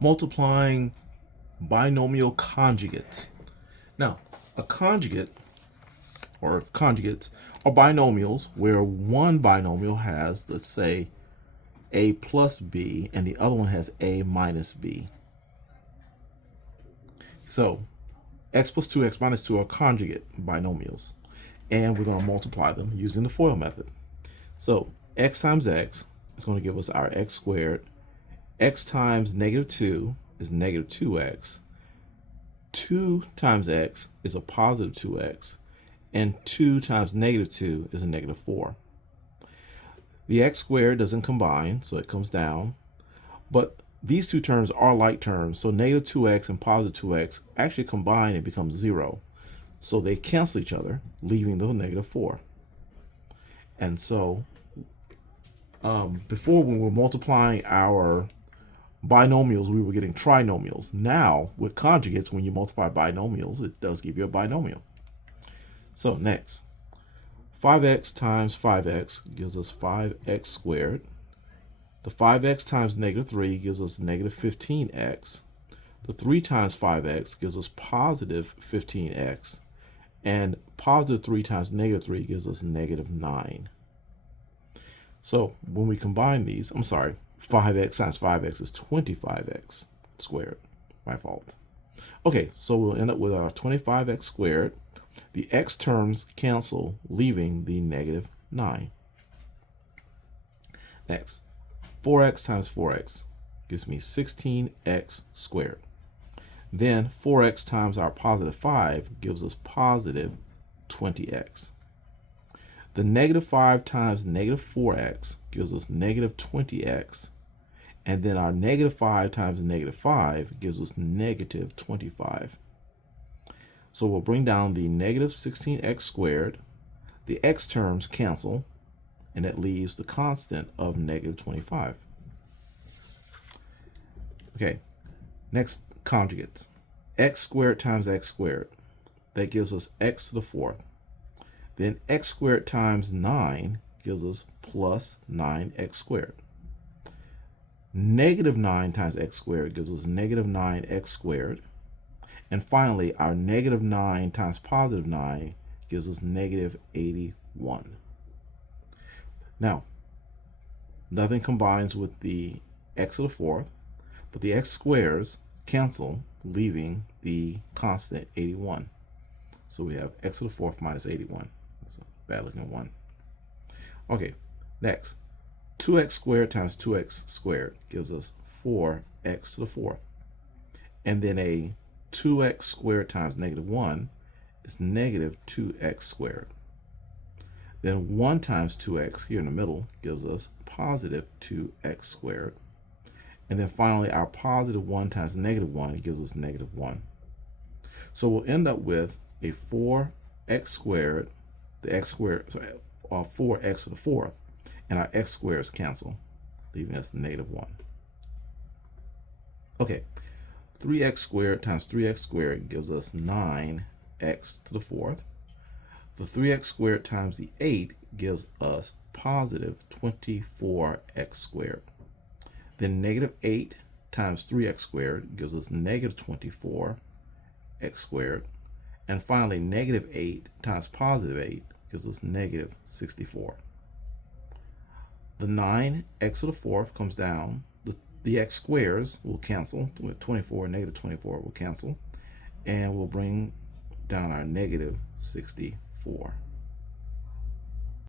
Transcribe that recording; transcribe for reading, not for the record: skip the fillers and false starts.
multiplying binomial conjugates. Now, a conjugate or conjugates are binomials where one binomial has, let's say, a plus b and the other one has a minus b. So x plus 2x minus 2 are conjugate binomials, and we're going to multiply them using the FOIL method. So x times x is going to give us our x squared. X times negative 2 is negative 2x. 2 times x is a positive 2x. And 2 times negative 2 is a negative 4. The x squared doesn't combine, so it comes down. But these two terms are like terms, so negative 2x and positive 2x actually combine and become 0. So they cancel each other, leaving the negative 4. And so before, when we were multiplying our binomials, we were getting trinomials. Now, with conjugates, when you multiply binomials, it does give you a binomial. So next, 5x times 5x gives us 5x squared. The 5x times negative 3 gives us negative 15x. The 3 times 5x gives us positive 15x. And positive 3 times negative 3 gives us negative 9. So when we combine these, 5x times 5x is 25x squared. My fault. Okay, so we'll end up with our 25x squared. The x terms cancel, leaving the negative 9. Next, 4x times 4x gives me 16x squared. Then 4x times our positive 5 gives us positive 20x. The negative 5 times negative 4x gives us negative 20x. And then our negative 5 times negative 5 gives us negative 25. So we'll bring down the negative 16x squared. The x terms cancel, and that leaves the constant of negative 25. Okay, next, conjugates. X squared times x squared. That gives us x to the fourth. Then x squared times 9 gives us plus 9x squared. Negative 9 times x squared gives us negative 9x squared. And finally, our negative 9 times positive 9 gives us negative 81. Now, nothing combines with the x to the fourth, but the x squares cancel, leaving the constant 81. So we have x to the fourth minus 81. That's a bad looking one. Okay, next, 2x squared times 2x squared gives us 4x to the fourth. And then a 2x squared times negative 1 is negative 2x squared. Then 1 times 2x here in the middle gives us positive 2x squared. And then finally, our positive 1 times negative 1 gives us negative 1. So we'll end up with a 4x squared, the x squared, so 4x to the fourth, and our x squares cancel, leaving us negative 1. Okay, 3x squared times 3x squared gives us 9x to the fourth. The 3x squared times the 8 gives us positive 24x squared. Then negative 8 times 3x squared gives us negative 24x squared. And finally, negative 8 times positive 8 gives us negative 64. The 9x to the fourth comes down. The x squares will cancel. With 24 and negative 24 will cancel. And we'll bring down our negative 64.